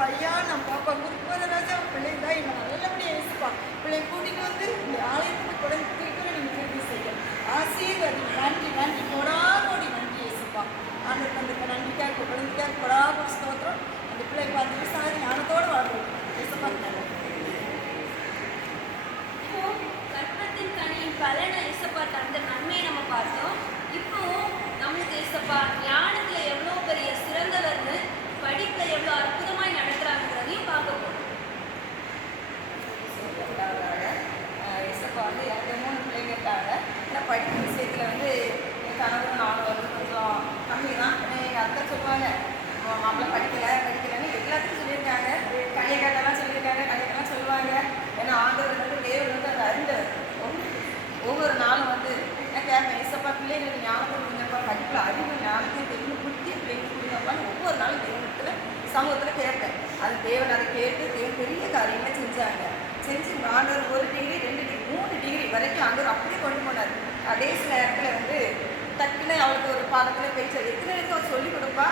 ஏசப்பா ஐயா நம்ம பாப்பா குருப்பத ராஜா பிள்ளை தான் இவன் நல்லபடியாக ஏசப்பா பிள்ளை கூட்டிகிட்டு வந்து இந்த ஆலயத்துக்கு குழந்தை திருக்குறள் நீங்கள் திருப்பி செய்ய. ஆசீர்வாதி நன்றி நன்றி கொடா கோடி நன்றி ஏசப்பா ஆண்டு தந்துக்கு நன்றிக்காக குழந்தைக்காக கொடா கோடி ஸ்தோத்திரம். அந்த பிள்ளை பார்த்து விவசாய ஞானத்தோட வாழ்வோம் ஏசப்பா இப்போ கற்பத்தின் கனியின் பலனை இசப்பா தந்த நன்மையை நம்ம பார்த்தோம். இப்போ நம்மளுக்கு இசப்பா ஞானத்துல எவ்வளோ பெரிய சிறந்தவர்னு படிப்புல எவ்வளோ அற்புதமாய் நடக்கிறாங்கிறதையும் பார்க்க போறோம் இசப்பா வந்து எனக்கு மூணு பிள்ளைங்க இருக்காங்க ஆனால் படிப்பு விஷயத்தில் வந்து என் கணவர் நானும் வந்து கொஞ்சம் கம்மி தான் எங்கள் அத்தை சொல்லுவாங்க "உன் மாப்பிள்ளை படிக்கல படிக்கலன்னு எல்லாத்துக்கும் சொல்லியிருக்காங்க கையக்காட்டெல்லாம் சொல்லியிருக்காங்க கையக்கெல்லாம் சொல்லுவாங்க ஏன்னா ஆண்டவர் வந்து தேவர் வந்து அதை அறிந்தவர் ஒவ்வொரு நாளும் வந்து நான் கேட்பேன் இசப்பா பிள்ளைங்களுக்கு ஞானத்தை கொடுங்கப்பா படிப்பில் அறிவு ஞானத்தை தெரியும் புத்தி பிள்ளைங்களுக்கு கொடுங்கப்பான்னு ஒவ்வொரு நாளும் தெய்வத்தில் சமூகத்தில் கேட்பேன் அது தேவன் அதை கேட்டு தேவன் பெரிய காரியங்களை செஞ்சாங்க. செஞ்சு ஆண்டவர் ஒரு டிகிரி ரெண்டு டிகிரி மூணு டிகிரி வரைக்கும் ஆண்டவர் அப்படியே கொண்டு போனார். கடைசி நேரத்தில் வந்து டக்குன்னு அவளுக்கு ஒரு பாடத்தில் பேச்சு எத்தனை இடத்துல அவர் சொல்லிக் கொடுப்பா?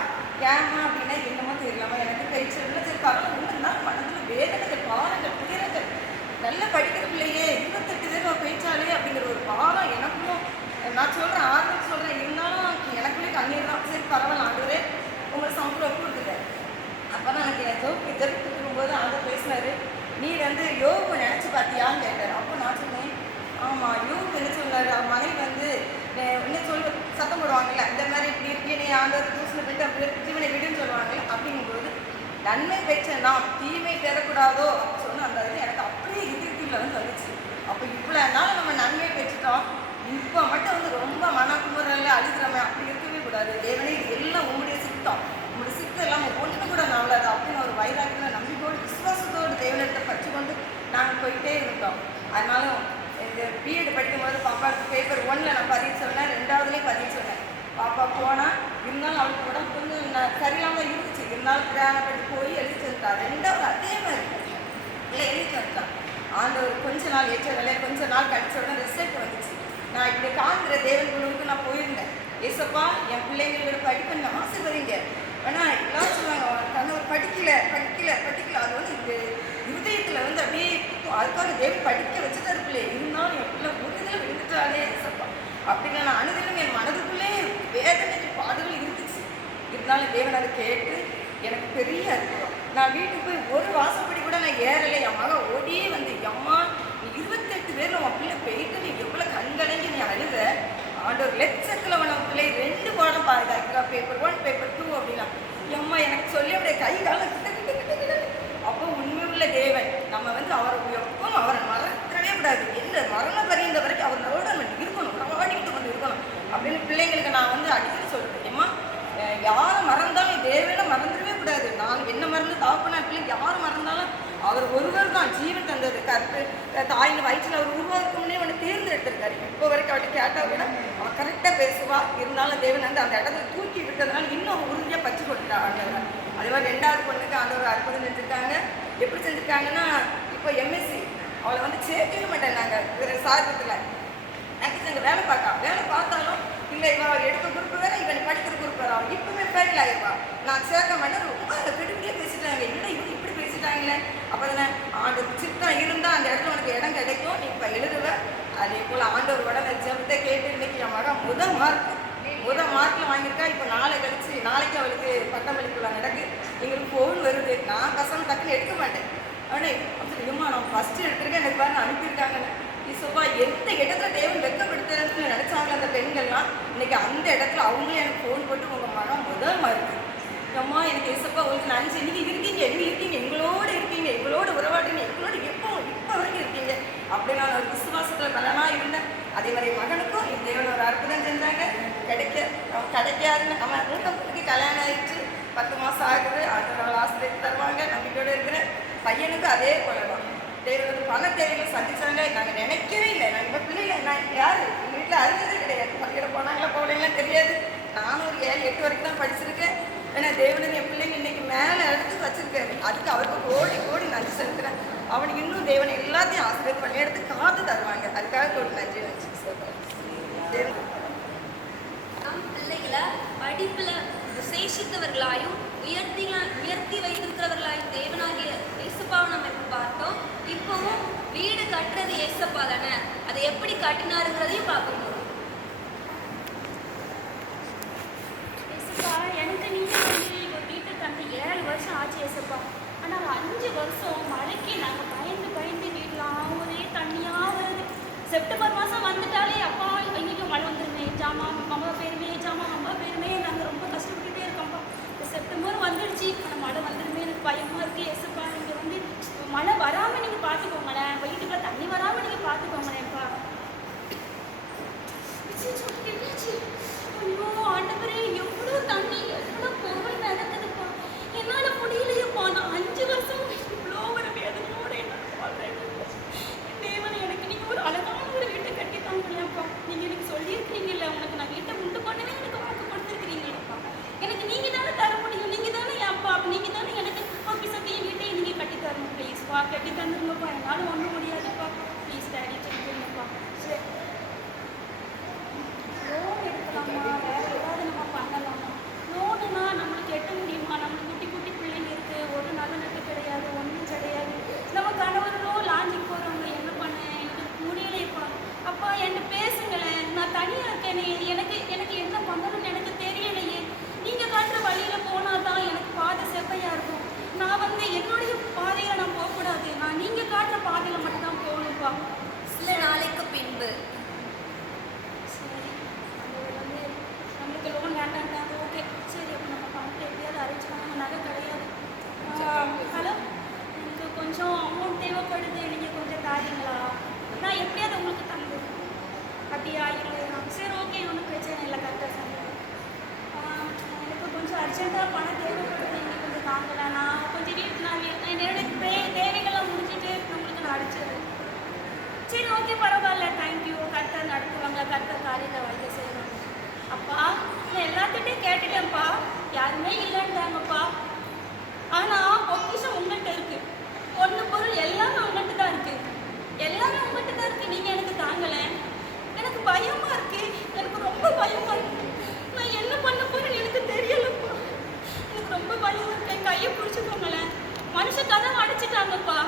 ஏமா அப்படின்னா என்னமோ தெரியலாமா எனக்கு பேச்சு இல்லை சரி பரவாயில்ல ஒன்று மனதில் வேதனைகள் பாவங்கள் துயரங்கள். நல்ல படிக்கிற பிள்ளையே இருபத்தெட்டு தடவை பேச்சாலே அப்படிங்கிற ஒரு பாரம் எனக்கும். நான் சொல்கிறேன் ஆர்வம் சொல்கிறேன் இருந்தாலும் எனக்குள்ளே கண்ணீர் தான். சரி பரவாயில்ல அங்கே உங்களை சம்பளம் கொடுத்துட்டேன் அப்போ தான் எனக்கு ஜோக்கு ஜெபிட்டு போது ஆண்டவர் பேசினாரு நீ வந்து யோகு நினச்சி பார்த்தியான்னு கேட்டார். அப்போ நான் சொன்னேன் ஆமாம் யோகு என்ன சொன்னார்? அவன் மனைவி வந்து என்ன சொல்ல சத்தம் போடுவாங்கல்ல இந்த மாதிரி இப்படி இருக்கே நீ ஆண்டவர் தூசில் போயிட்டு அப்படி ஜீவனை விடுன்னு சொல்லுவாங்கல்ல அப்படிங்கும்போது நன்மை பெற்ற நாம் தீமை பெறக்கூடாதோ? அப்படின்னு சொன்ன அந்த இது எனக்கு அப்படியே இதுக்குள்ள வந்து வந்துச்சு அப்போ இவ்வளோ நாள் நம்ம நன்மை பெற்றுட்டோம். இப்போ மட்டும் வந்து ரொம்ப மனக்குமுறல அழுகிறவன் அப்படி இருக்கவே கூடாது. தேவனே எல்லாம் உங்களுடைய சித்தம். உங்களுடைய இல்லாமல் ஒன்று கூட நல்லது அப்படின்னு ஒரு வைராக்கியம் நம்பிக்கையோடு விசுவாசத்தோடு தேவனிடத்தை பற்றி கொண்டு நாங்கள் போயிட்டே இருந்தோம். அதனால இந்த பிஎட் படிக்கும்போது பாப்பா பேப்பர் ஒன்னில் நான் பதிவு சொன்னேன் ரெண்டாவதுலேயும் பதிவு சொன்னேன். பாப்பா போனால் இருந்தாலும் அவளுக்கு உடம்பு கொஞ்சம் சரியில்லாமல் இருந்துச்சு. இருந்தாலும் பிரயாணப்பட்டு போய் எழுதி தந்துட்டா ரெண்டாவது அதே மாதிரி. இல்லை எழுதி தந்துட்டா ஒரு கொஞ்ச நாள் ஏற்ற கொஞ்ச நாள் கழிச்ச உடனே ரிசல்ட் வந்துச்சு. நான் இப்படி காங்கிற தேவன் குழுவுக்கு நான் போயிருந்தேன். ஏசப்பா என் பிள்ளைங்களோட படிப்பை நான் ஆசைப்படுறீங்க ஆனால் எல்லாரும் சொல்லுவாங்க "அவன் கணவர் படிக்கல பர்டிகுலர் அது வந்து இது இருதயத்தில் வந்து அப்படியே அதுக்காக தேவி படிக்க வச்சுதான் இருக்குல்ல இருந்தாலும் என் பிள்ளை முதுகில் விழுந்துட்டாலே சப்பா. அப்படின்னு நான் அணுதிலும் என் மனதுக்குள்ளே வேதனைகள் பாடுகள் இருந்துச்சு. இருந்தாலும் தேவன் அதை கேட்டு எனக்கு பெரிய அற்புதம். நான் வீட்டுக்கு போய் ஒரு வாசப்படி கூட நான் ஏறலை. என் மகன் ஓடியே வந்து அம்மா நீ இருபத்தெட்டு பேர் உன் பிள்ளை போயிட்டு நீ எவ்வளோ கண்கலங்கி நீ அழுத? ஆண்டவர் லட்சத்தில் உன பிள்ளை ரெண்டு பாடம் பாருங்க பேப்பர் ஒன் பேப்பர் டூ அப்படின்னா அம்மா எனக்கு சொல்லி அப்படியே கை காலம் கிட்ட கிட்ட கிட்ட உள்ள தேவன். நம்ம வந்து அவரை எப்பவும் அவரை மறக்கவே கூடாது. எந்த மரண பரிந்த வரைக்கும் அவரோட நம்ம இருக்கணும். நம்ம வாடிக்கிட்டு கொண்டு இருக்கணும். அப்படின்னு பிள்ளைங்களுக்கு நான் வந்து அடிக்கடி சொல்லிட்டேன் ஏமா யாரை மறந்தாலும் தேவனை மறந்துடவே கூடாது. நான் என்ன மறந்து தாப்பனா பிள்ளைங்க யார் மறந்தாலும் அவர் ஒருவர் தான் ஜீவன் தந்தது. கரெக்டு தாயின் வயிற்றில் அவர் உருவாக்கணும்னே ஒன்று தேர்ந்தெடுத்திருக்காரு. இப்போ வரைக்கும் அவர்கிட்ட கேட்டால் கூட அவன் கரெக்டாக பேசுவா. இருந்தாலும் தேவன் வந்து அந்த இடத்துல தூக்கி விட்டதுனால இன்னும் உறுதியாக பச்சு கொடுத்தா ஆண்டவர் அதே மாதிரி ரெண்டாவது பொண்ணுக்கு ஆண்டவர் அற்புதம் செஞ்சுருக்காங்க. எப்படி செஞ்சுருக்காங்கன்னா இப்போ எம்எஸ்சி அவளை வந்து சேர்க்கவே மாட்டேன் நாங்கள் சார்பத்தில் ஆக்சுவலி அங்கே வேலை பார்க்கா வேலை பார்த்தாலும் இல்லை இவன் அவர் எடுத்த குரூப் வேறு இவன் படிக்கிற குரூப் வேற அவன் இப்பவுமே ஃபெயில் ஆகிருப்பா நான் சேர்க்க மாட்டேன் ரொம்ப கடுமையாக பேசிட்டாங்க. இல்லை இவங்க இப்படி பேசிட்டாங்களே? அப்போ தானே அந்த சித்தம் இருந்தால் அந்த இடத்துல உனக்கு இடம் கிடைக்கும் நீ இப்போ எழுதுவ. அதே போல் ஆண்டவர் உடனே ஜெபத்தை கேட்டு இன்னைக்கு என் மகன் முதல் மார்க் முதல் மார்க்கில் வாங்கியிருக்கா. இப்போ நாளை கழிச்சு நாளைக்கு அவளுக்கு பட்டமளிப்புலாம் நடக்கு. எங்களுக்கு ஃபோன் வருது. நான் கசம் டக்குன்னு எடுத்து மாட்டேன். அவனே அப்படி இல்லைம்மா நான் ஃபஸ்ட்டு எடுத்திருக்கேன். எனக்கு பாருங்க அனுப்பியிருக்காங்கன்னு. இசப்பா எந்த இடத்துல தேவன் வெக்கப்படுத்துறதுன்னு நினைச்சாங்க அந்த பெண்கள்லாம் இன்னைக்கு அந்த இடத்துல அவங்களே எனக்கு ஃபோன் போட்டு உங்கள் மனம் முதல் மார்க்கு அம்மா எனக்கு இசப்பா உங்களுக்கு நினச்சி இன்னைக்கு இருக்கீங்க நீங்க இருக்கீங்க எங்களோட இருக்கீங்க எங்களோட உறவாடுங்க எங்களோட எப்போ இப்போ வரைக்கும் இருக்கீங்க. அப்படி நான் ஒரு விசுவாசத்துல பலனாக இருந்தேன். அதே மாதிரி மகனுக்கும் இந்த தேவன் ஒரு அற்புதம் செஞ்சாங்க. கிடைக்க அவன் கிடைக்காதுன்னு அவன் அவங்களுக்கு கல்யாணம் ஆயிடுச்சு. பத்து மாதம் ஆகுது. அடுத்த நாள் ஆசிரியர் தருவாங்க. நம்பிக்கையோடு இருக்கிறேன். பையனுக்கு அதே போல தான் தேவனுக்கு பண தேவைகளை சந்திச்சாங்க. நாங்கள் நினைக்கவே இல்லை. நாங்கள் இப்போ பிள்ளைகளை நான் யார்? எங்கள் வீட்டில் அறிஞ்சதே கிடையாது. பள்ளியிட போனாங்களா போகலைங்களாம் தெரியாது. நானும் ஒரு ஏழு எட்டு வரைக்கும் தான் படிச்சிருக்கேன். ஏன்னா தேவனன் என் பிள்ளைங்க இன்னைக்கு மேலே எடுத்து வச்சிருக்காரு. அதுக்கு அவருக்கு கோடி கோடி நன்றி செலுத்துறேன். அவனுக்கு இன்னும் தேவன் எல்லாத்தையும் ஆசிரியர் பண்ணி எடுத்து காத்து தருவாங்க. அதுக்காக கோடி நன்றி நன்றி சொல்றேன் தேவன். படிப்பில் பிள்ளைகளை நேசித்தவர்களாயும் உயர்த்தி உயர்த்தி வைத்திருக்கிறவர்களாயும் தேவனாகிய இயேசப்பாவை நம்ம இப்போ பார்த்தோம். இப்போவும் வீடு கட்டுறது ஏசப்பா தானே. அதை எப்படி கட்டினாருங்கிறதையும் பார்க்க போகிறோம் எனக்கு எங்கள் வீட்டை தந்து ஏழு வருஷம் ஆச்சு ஏசப்பா. ஆனால் அஞ்சு வருஷம் மழைக்கு நாங்கள் பயந்து பயந்து வீட்டில் ஒரே தண்ணியாக செப்டம்பர் மாதம் வந்துட்டாலே அப்பா எங்கேயும் மழை வந்துருமே ஜாமா அம்மா பேருமே ஜாமா அம்மா பேருமே. பயமாக இருக்குது எசப்பா. நீங்கள் வந்து மழை வராம நீங்க பார்த்துக்கோங்களேன். வீட்டுக்குள்ள தண்ணி வராம நீங்க பார்த்துக்கோங்களேன்ப்பா. ஐயோ ஆண்டவரே எவ்வளவு தண்ணி எவ்வளோ கட்டித்தந்தது போய் என்னால் ஒன்றும் முடியாதுப்பா. 说 காலையில் வைக்க செய்யணும் அப்பா நான் எல்லாத்திட்டையும் கேட்டுட்டேன்ப்பா. யாருமே இல்லைன்றாங்கப்பா ஆனால் பொக்கிஷம் உங்கள்கிட்ட இருக்கு. பொண்ணு பொருள் எல்லாமே உங்கள்கிட்ட தான் இருக்கு. எல்லாமே உங்கள்கிட்ட தான் இருக்கு. நீங்கள் எனக்கு தாங்கலை. எனக்கு பயமாக இருக்கு. எனக்கு ரொம்ப பயமாக இருக்கு. நான் என்ன பண்ண போறேன்னு எனக்கு தெரியலப்பா. எனக்கு ரொம்ப பயமாக இருக்கு. கையை பிடிச்சிக்கோங்களேன் மனுஷ கதவை அடைச்சிட்டாங்கப்பா.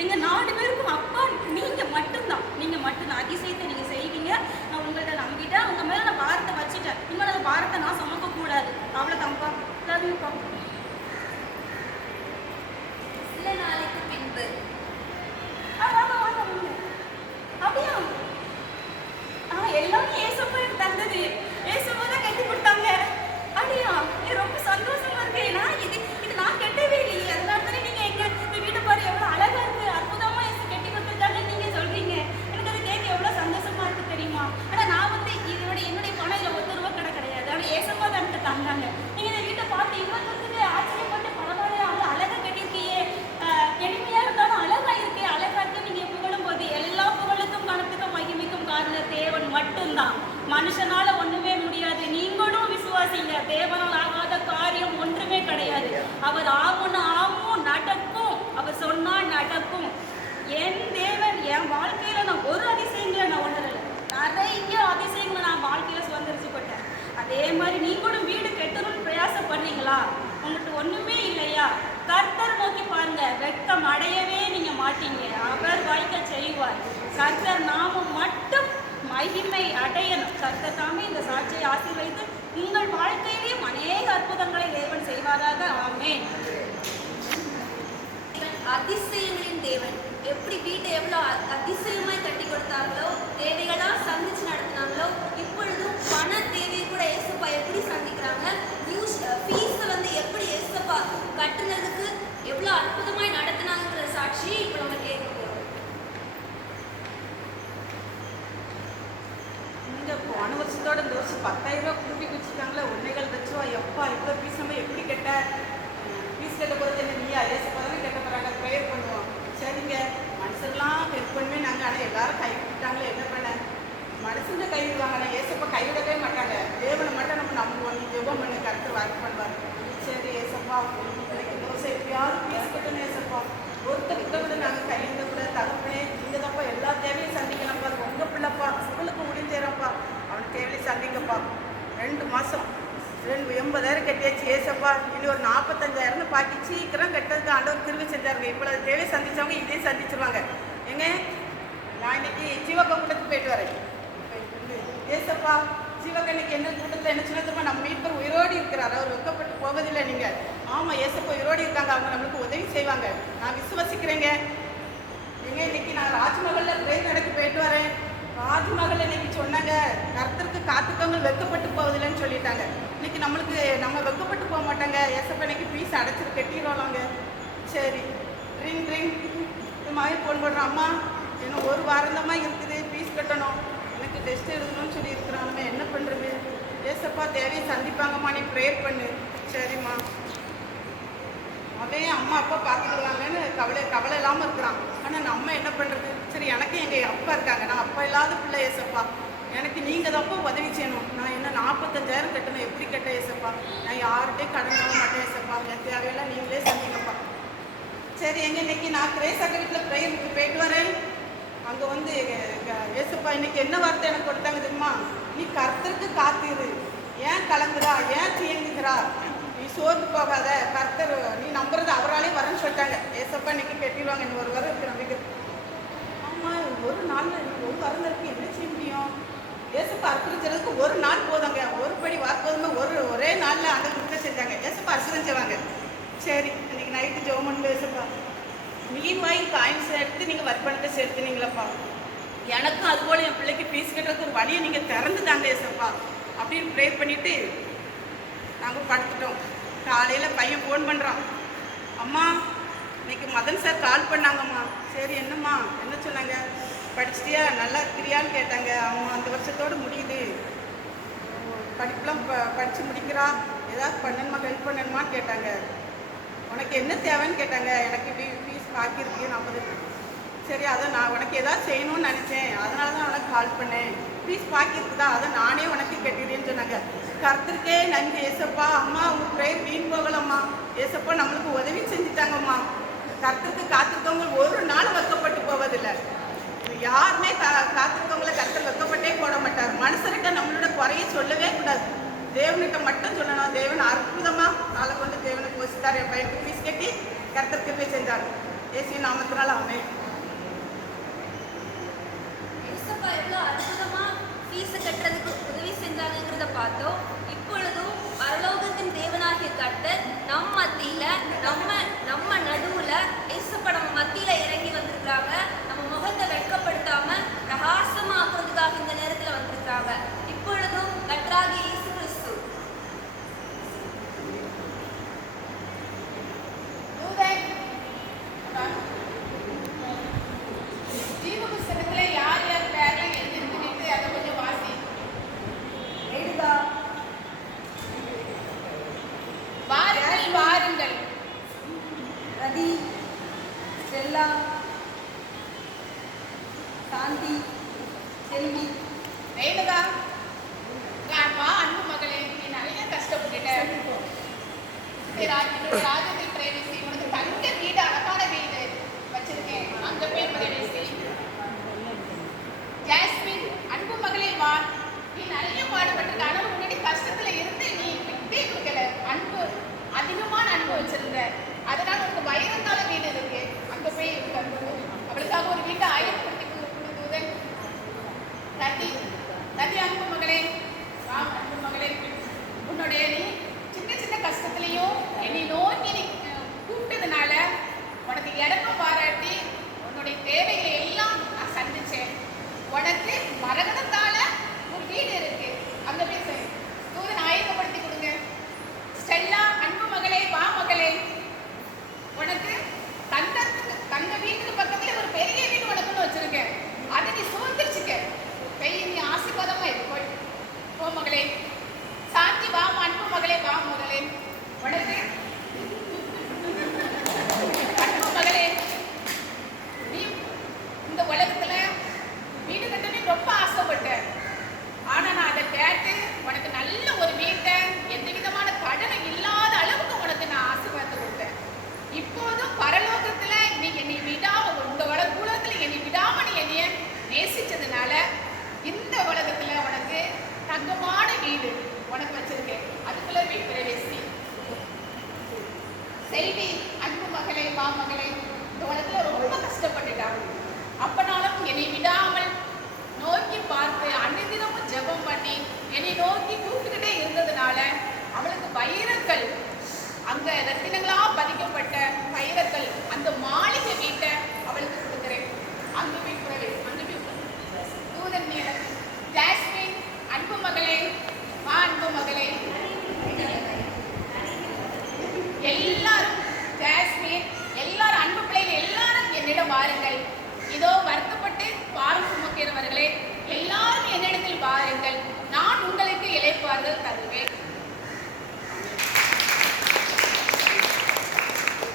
எங்கள் நாலு பேருக்கும் அப்பா நீங்கள் மட்டும்தான். நீங்கள் மட்டும்தான். அதிசயத்தை நீங்கள் செய்வீங்க. நான் உங்கள்கிட்ட நம்பிட்டேன். உங்கள் மேலே நான் பாரத்தை வச்சுட்டேன். இனிமேல் அந்த பாரத்தை நான் சுமக்கக்கூடாது அவ்வளோ தம்பா தம்பிப்பா சில நாளைக்கு பின்பு. அப்படியா? அடையணும் கர்த்த தாமே இந்த சாட்சியை ஆசீர்வதித்து நீங்கள் வாழ்க்கையிலேயும் அநேக அற்புதங்களை தேவன் செய்வாராக. ஆமே அதிசயங்களின் தேவன். எப்படி வீட்டை எவ்வளோ அதிசயமாய் கட்டி கொடுத்தாங்களோ தேவைகளாக சந்திச்சு நடத்தினாங்களோ இப்பொழுதும் பண தேவையை கூட ஏசப்பா எப்படி சந்திக்கிறாங்க? குச்சி பத்தாயிரம் ரூபா கூட்டி குச்சிட்டாங்களே ஒன்றைகள் லட்சம் எப்பா இவ்வளோ பீஸாம எப்படி கேட்ட பீஸ் கேட்ட போகிறது என்ன நீயா? ஏசு போதானே கேட்க போகிறாங்க ப்ரேயர் பண்ணுவோம். சரிங்க. மனுஷன்லாம் ஹெல்ப் பண்ணுமே நாங்கள் ஆனால் எல்லாரும் கை விட்டாங்களே என்ன பண்ண? மனுஷங்க கை விடுவாங்க ஆனால் ஏசப்பா கைவிடவே மாட்டாங்க. தேவனை மட்டும் நம்ம நம்புவோம். நீ ஜெபம் பண்ணு கருத்து வாக்கு பண்ணுவாங்க சரி ஏசப்பா உங்களுக்கு ரெண்டு எண்பதாயிரம் கட்டியாச்சு ஏசப்பா. இன்னும் ஒரு நாற்பத்தஞ்சாயிரம்னு பாக்கி சீக்கிரம் கட்டுறதுக்கு ஆண்டவர் கிருவி செஞ்சாருங்க. இவ்வளோ தேவை சந்திச்சவங்க இதே சந்திச்சிருவாங்க. ஏங்க நான் இன்னைக்கு ஜீவக கூட்டத்துக்கு போயிட்டு வரேன். ஏசப்பா ஜீவக இன்னைக்கு என்ன கூட்டத்தில் என்ன சொன்னா நம்ம மீட்பர் உயிரோடி இருக்கிறார். அவர் வெக்கப்பட்டு போவதில்லை நீங்கள் ஆமாம் ஏசப்பா உயிரோடி இருக்காங்க. அவங்க நம்மளுக்கு உதவி செய்வாங்க. நான் விசுவசிக்கிறேங்க. ஏங்க இன்னைக்கு நான் ராஜ்மஹல்ல பிரேர் நடக்க போயிட்டு வரேன். ராஜ்மஹல் இன்னைக்கு சொன்னாங்க கருத்திற்கு காத்துக்கவங்க வெக்கப்பட்டு போவதில்லைன்னு சொல்லிட்டாங்க. இன்னைக்கு நம்மளுக்கு நம்ம வெக்கப்பட்டு போக மாட்டாங்க. எசப்பனைக்கு இன்னைக்கு ஃபீஸ் அடைச்சிட்டு கட்டிடுவாங்க சரி. Ring ring. இது மாதிரி ஃபோன் பண்ணுறோம் அம்மா இன்னும் ஒரு வாரந்தமாக இருக்குது. ஃபீஸ் கட்டணும். எனக்கு டெஸ்ட் எழுதணும்னு சொல்லி இருக்கிறாங்க என்ன பண்ணுறது ஏசப்பா தேவையை சந்திப்பாங்கம்மா. நீ ப்ரேயர் பண்ணு. சரிம்மா. அவன் அம்மா அப்பா பார்த்துக்கலாங்கன்னு கவலை கவலை இல்லாமல் இருக்கிறான். ஆனால் நம்ம என்ன பண்ணுறது சரி எனக்கு எங்கள் அப்பா இருக்காங்க. நான் அப்பா இல்லாத பிள்ளை ஏசப்பா. எனக்கு நீங்கள் தப்போ உதவி செய்யணும். நான் என்ன நாற்பத்தஞ்சாயிரம் கட்டணும் எப்படி கட்ட ஏசப்பா? நான் யார்கிட்டையும் கடன் வாங்க மாட்டேன் ஏசப்பா. என் தேவையெல்லாம் நீங்களே சந்திங்கப்பா சரி எங்கே இன்னைக்கு நான் கிரேஸ் வீட்டில் ப்ரேயருக்கு போயிட்டு வரேன். அங்கே வந்து ஏசப்பா இன்னைக்கு என்ன வார்த்தை எனக்கு கொடுத்தாங்க தெரியுமா? நீ கர்த்தருக்கு காத்திரு. ஏன் கலங்குறா? ஏன் தீங்குகிறா? நீ சோர்ந்து போகாத. கர்த்தர் நீ நம்புறது அவராலே வரேன்னு சொல்லிட்டாங்க. ஏசப்பா இன்னைக்கு கட்டிடுவாங்க. இன்னும் ஒரு வாரம் இருக்கு நம்பிக்கை. ஆமாம் ஒரு நாளில் எனக்கு ஒரு வாரம் இருக்கு. என்ன செய்ய முடியும்? இயேசுப்பா அற்புதம் ஒரு நாள் போதுங்க. ஒரு படி வார்ப்பதுமே ஒரு ஒரே நாளில் அந்த கொடுத்த செஞ்சாங்க. ஏசப்பா அற்புதம் செய்வாங்க சரி இன்னைக்கு நைட்டு ஜோமன் பண்ணி ஏசப்பா. காயின்ஸ் எடுத்து நீங்கள் வற்பணத்தை செலுத்துனீங்களப்பா. எனக்கும் அதுபோல் என் பிள்ளைக்கு ஃபீஸ் கட்டுறதுக்கு ஒரு வழியை நீங்கள் திறந்து தாங்க ஏசப்பா. அப்படின்னு ப்ரே பண்ணிவிட்டு நாங்கள் படுத்துட்டோம். காலையில் பையன் ஃபோன் பண்ணுறான் அம்மா இன்னைக்கு மதன் சார் கால் பண்ணாங்கம்மா. சரி என்னம்மா? என்ன சொன்னாங்க? படிச்சிட்டியா? நல்லா இருக்கிறியான்னு கேட்டாங்க. அவன் அந்த வருஷத்தோடு முடியுது. படிப்புலாம் ப படித்து முடிக்கிறா? ஏதாவது பண்ணணுமா ஹெல்ப் பண்ணணுமான்னு கேட்டாங்க. உனக்கு என்ன தேவைன்னு கேட்டாங்க. எனக்கு இப்படி ஃபீஸ் பாக்கி இருக்கு நாற்பது சரி அதை நான் உனக்கு ஏதாவது செய்யணும்னு நினச்சேன். அதனால தான் உனக்கு கால் பண்ணேன். ஃபீஸ் பாக்கி இருக்குதா? அதை நானே உனக்கு கேட்டுக்கிறேன்னு சொன்னாங்க. கர்த்தருக்கே நன்றி ஏசப்பா. அம்மா உங்கள் ப்ரேயர் வீண் போகலம்மா. ஏசப்பா நம்மளுக்கு உதவி செஞ்சுட்டாங்கம்மா. கர்த்தருக்கு காத்திருக்கவங்க ஒரு நாள் வைக்கப்பட்டு போவதில்லை. யாருமே கா காத்திருக்கவங்கள கர்த்தர் வெக்கப்பட்டே போட மாட்டார். மனுஷர்கிட்ட நம்மளோட குறைய சொல்லவே கூடாது. தேவன்கிட்ட மட்டும் சொல்லணும். தேவன் அற்புதமா நாளை கொண்டு தேவனை போசித்தார் என் பையனுக்கு ஃபீஸ் கட்டி கர்த்தருக்கு போய் செஞ்சார். ஏசி நாமத்தினால அவன் எவ்வளோ அற்புதமாக ஃபீஸ் கட்டுறதுக்கு உதவி செஞ்சாங்கிறத பார்த்தோம். இப்பொழுதும் பரலோகத்தின் தேவனாகிய கட்ட நம் மத்தியில் நம்ம நம்ம நடுவுல ஏசப்பா நம்ம மத்தியில இறங்கி வந்திருக்கிறாங்க நம்ம முகத்தை வெட்கப்படுத்தாம பிரகாசமா ஆக்குறதுக்காக இந்த நேரத்துல வந்திருக்கிறாங்க இப்பொழுதும் கர்த்தராகிய இயேசு கிறிஸ்து ஜீவபுஸ்தகத்துல யார் யார் பேர்லாம் எழுதிருக்குன்னு அதை கொஞ்சம் வாசி ரேணுகா வாருங்கள் வாருங்கள் ரதி ஸ்டெல்லா சாந்தி செல்வி. ரேணுகா வா அன்பு மகளே நீ நிறைய கஷ்டப்பட்டுட்ட. சரி, ராஜ்- என்னுடைய ராஜத்தில் பிரவேசி உனக்கு தங்க வீடு அழகான வீடு வச்சிருக்கேன். அங்க போய் பிரவேசி. ஜாஸ்மின் அன்பு மகளே வா. நீ நிறைய பாடுபட்டிருக்க. ஆனா முன்னாடி கஷ்டத்துல இருந்து நீ விட்டே கொடுக்கல. அன்பு அதிகமான அன்பு வச்சிருந்த. இப்போதும் பரலோகத்துல நீ என்னை விடாம உங்களோட உலகத்துல என்னை விடாம நீ என்னைய நேசிச்சதுனால இந்த உலகத்துல உனக்கு தங்கமான வீடு உனக்கு வச்சிருக்கேன். அதுக்குள்ள வீடு பிரவேசி. செல்வி அன்பு மகளே மா மகளே இந்த உலகத்துல ரொம்ப கஷ்டப்பட்டுட்டாங்க. அப்பனாலும் என்னை விடாமல் நோக்கி பார்த்து அன்னைதினமும் ஜெபம் பண்ணி என்னை நோக்கி கூப்பிட்டுக்கிட்டே இருந்ததுனால அவளுக்கு வைரங்கள் அங்க ரத்தினங்களா பதிக்கப்பட்ட